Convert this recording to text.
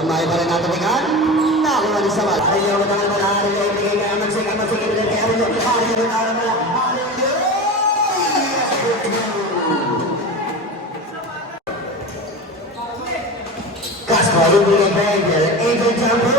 Damay pa rin natin ikan. Nakuha ni Samal. Ayaw mo naman pala. Ayaw ibigay kaya magsigang magsigil. Kaya mo nyo. Ayaw mo naman pala. Castro, yung mga banger. Eagle jump